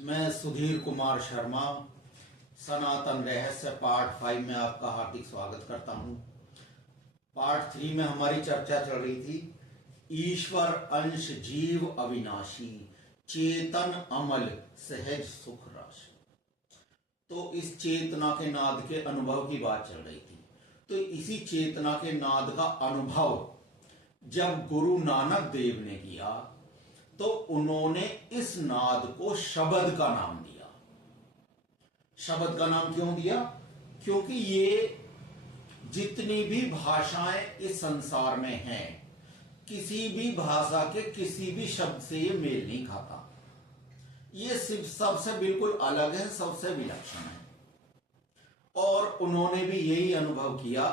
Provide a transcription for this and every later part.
मैं सुधीर कुमार शर्मा सनातन रहस्य पार्ट 5 में आपका हार्दिक स्वागत करता हूं। पार्ट 3 में हमारी चर्चा चल रही थी ईश्वर अंश जीव अविनाशी चेतन अमल सहज सुख राशि। तो इस चेतना के नाद के अनुभव की बात चल रही थी। तो इसी चेतना के नाद का अनुभव जब गुरु नानक देव ने किया तो उन्होंने इस नाद को शब्द का नाम दिया। शब्द का नाम क्यों दिया? क्योंकि ये जितनी भी भाषाएं इस संसार में हैं, किसी भी भाषा के किसी भी शब्द से ये मेल नहीं खाता। ये सिर्फ सबसे बिल्कुल अलग है, सबसे विलक्षण है। और उन्होंने भी यही अनुभव किया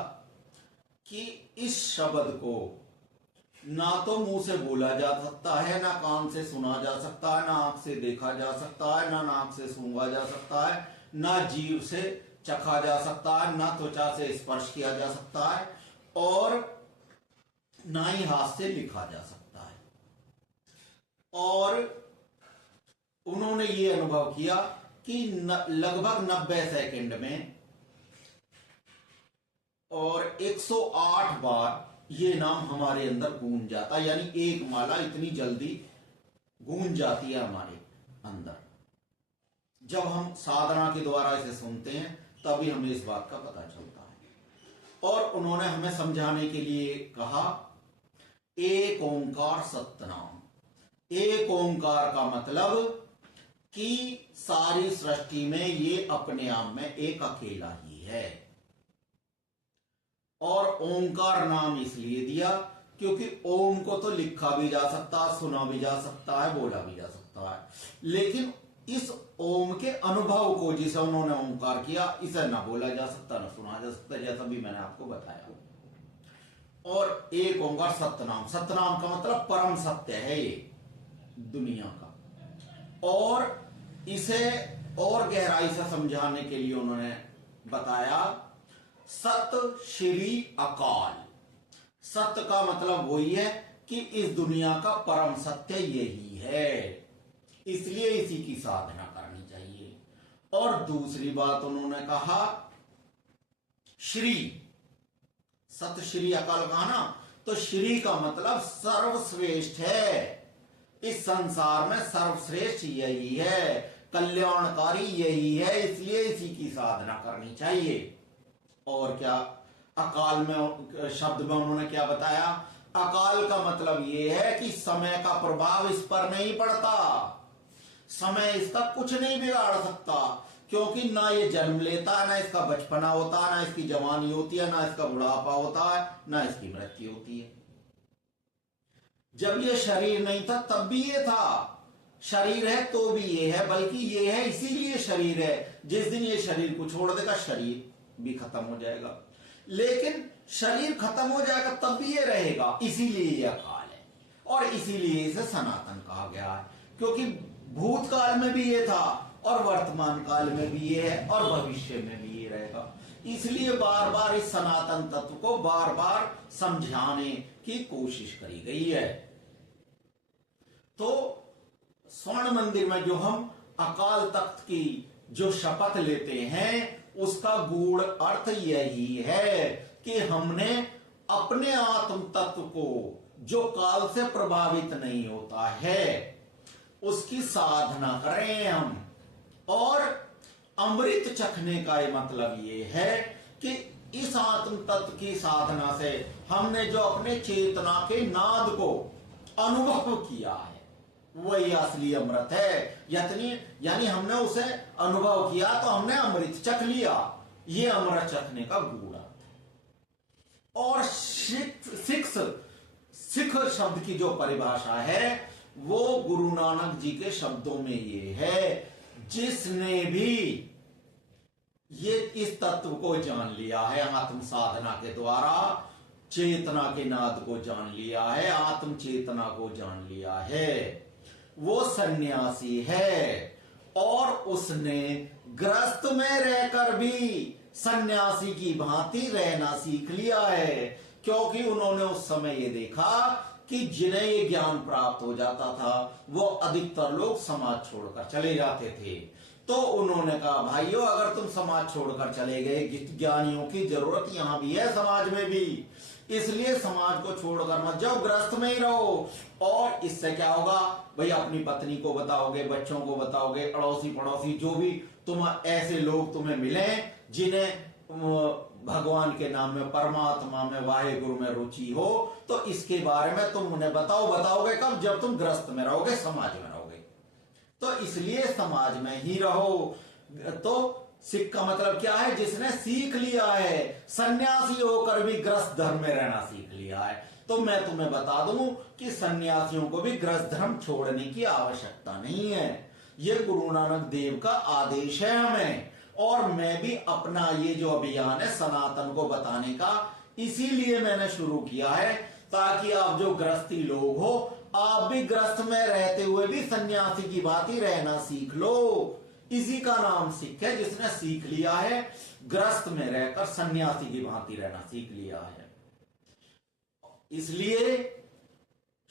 कि इस शब्द को ना तो मुंह से बोला जा सकता है, ना कान से सुना जा सकता है, ना आंख से देखा जा सकता है, ना नाक से सूंघा जा सकता है, ना जीभ से चखा जा सकता है, ना त्वचा से स्पर्श किया जा सकता है, और ना ही हाथ से लिखा जा सकता है। और उन्होंने ये अनुभव किया कि लगभग 90 सेकंड में और 108 बार ये नाम हमारे अंदर गूंज जाता है। यानी एक माला इतनी जल्दी गूंज जाती है हमारे अंदर। जब हम साधना के द्वारा इसे सुनते हैं तभी हमें इस बात का पता चलता है। और उन्होंने हमें समझाने के लिए कहा एक ओंकार सतनाम। एक ओंकार का मतलब कि सारी सृष्टि में ये अपने आप में एक अकेला ही है। और ओंकार नाम इसलिए दिया क्योंकि ओम को तो लिखा भी जा सकता है, सुना भी जा सकता है, बोला भी जा सकता है, लेकिन इस ओम के अनुभव को जिसे उन्होंने ओंकार किया, इसे ना बोला जा सकता, ना सुना जा सकता, जैसा भी मैंने आपको बताया। और एक ओंकार सतनाम। सतनाम का मतलब परम सत्य है ये दुनिया का। और इसे और गहराई से समझाने के लिए उन्होंने बताया सत श्री अकाल। सत्य का मतलब वही है कि इस दुनिया का परम सत्य यही है, इसलिए इसी की साधना करनी चाहिए। और दूसरी बात उन्होंने कहा श्री, सत श्री अकाल कहा ना, तो श्री का मतलब सर्वश्रेष्ठ है। इस संसार में सर्वश्रेष्ठ यही है, कल्याणकारी यही है, इसलिए इसी की साधना करनी चाहिए। और क्या अकाल में शब्द में उन्होंने क्या बताया? अकाल का मतलब यह है कि समय का प्रभाव इस पर नहीं पड़ता, समय इसका कुछ नहीं बिगाड़ सकता, क्योंकि ना ये जन्म लेता है, ना इसका बचपना होता है, ना इसकी जवानी होती है, ना इसका बुढ़ापा होता है, ना इसकी मृत्यु होती है। जब ये शरीर नहीं था तब भी ये था, शरीर है तो भी ये है, बल्कि ये है इसीलिए शरीर है। जिस दिन ये शरीर को छोड़ देगा शरीर भी खत्म हो जाएगा, लेकिन शरीर खत्म हो जाएगा तब भी ये रहेगा, इसीलिए ये अकाल है। और इसीलिए इसे सनातन कहा गया है, क्योंकि भूतकाल में भी ये था और वर्तमान काल में भी ये है और भविष्य में भी ये रहेगा। इसलिए बार बार इस सनातन तत्व को बार बार समझाने की कोशिश करी गई है। तो स्वर्ण मंदिर में जो हम अकाल तख्त की जो शपथ लेते हैं उसका गूढ़ अर्थ यही है कि हमने अपने आत्म तत्व को, जो काल से प्रभावित नहीं होता है, उसकी साधना करें हम। और अमृत चखने का मतलब ये है कि इस आत्म तत्व की साधना से हमने जो अपने चेतना के नाद को अनुभव किया है वही असली अमृत है। यानी हमने उसे अनुभव किया तो हमने अमृत चख लिया। ये अमृत चखने का गूढ़ अर्थ है। और सिख शब्द की जो परिभाषा है वो गुरु नानक जी के शब्दों में ये है, जिसने भी ये इस तत्व को जान लिया है आत्म साधना के द्वारा, चेतना के नाद को जान लिया है, आत्म चेतना को जान लिया है, वो सन्यासी है। और उसने गृहस्थ में रहकर भी सन्यासी की भांति रहना सीख लिया है, क्योंकि उन्होंने उस समय ये देखा कि जिन्हें ये ज्ञान प्राप्त हो जाता था वो अधिकतर लोग समाज छोड़कर चले जाते थे। तो उन्होंने कहा भाइयों, अगर तुम समाज छोड़कर चले गए, ज्ञानियों की जरूरत यहां भी है, समाज में भी, इसलिए समाज को छोड़कर मत जाओ, गृहस्थ में ही रहो। और इससे क्या होगा भाई, अपनी पत्नी को बताओगे, बच्चों को बताओगे, अड़ोसी पड़ोसी जो भी तुम ऐसे लोग तुम्हें मिले जिन्हें भगवान के नाम में, परमात्मा में, वाहेगुरु में रुचि हो, तो इसके बारे में तुम उन्हें बताओगे कब? जब तुम गृहस्थ में रहोगे, समाज में रहोगे। तो इसलिए समाज में ही रहो। तो सिख का मतलब क्या है? जिसने सीख लिया है, सन्यासी होकर भी गृहस्थ धर्म में रहना सीख लिया है। तो मैं तुम्हें बता दूं कि सन्यासियों को भी गृहस्थ धर्म छोड़ने की आवश्यकता नहीं है। ये गुरु नानक देव का आदेश है हमें। और मैं भी अपना ये जो अभियान है सनातन को बताने का, इसीलिए मैंने शुरू किया है, ताकि आप जो गृहस्थी लोग हो, आप भी गृहस्थ में रहते हुए भी सन्यासी की भांति रहना सीख लो। इसी का नाम सिख है, जिसने सीख लिया है, गृहस्थ में रहकर सन्यासी की भांति रहना सीख लिया है। इसलिए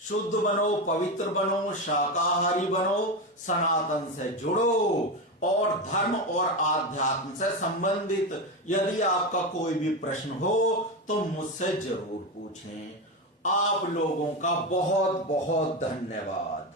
शुद्ध बनो, पवित्र बनो, शाकाहारी बनो, सनातन से जुड़ो, और धर्म और आध्यात्म से संबंधित यदि आपका कोई भी प्रश्न हो तो मुझसे जरूर पूछें। आप लोगों का बहुत बहुत धन्यवाद।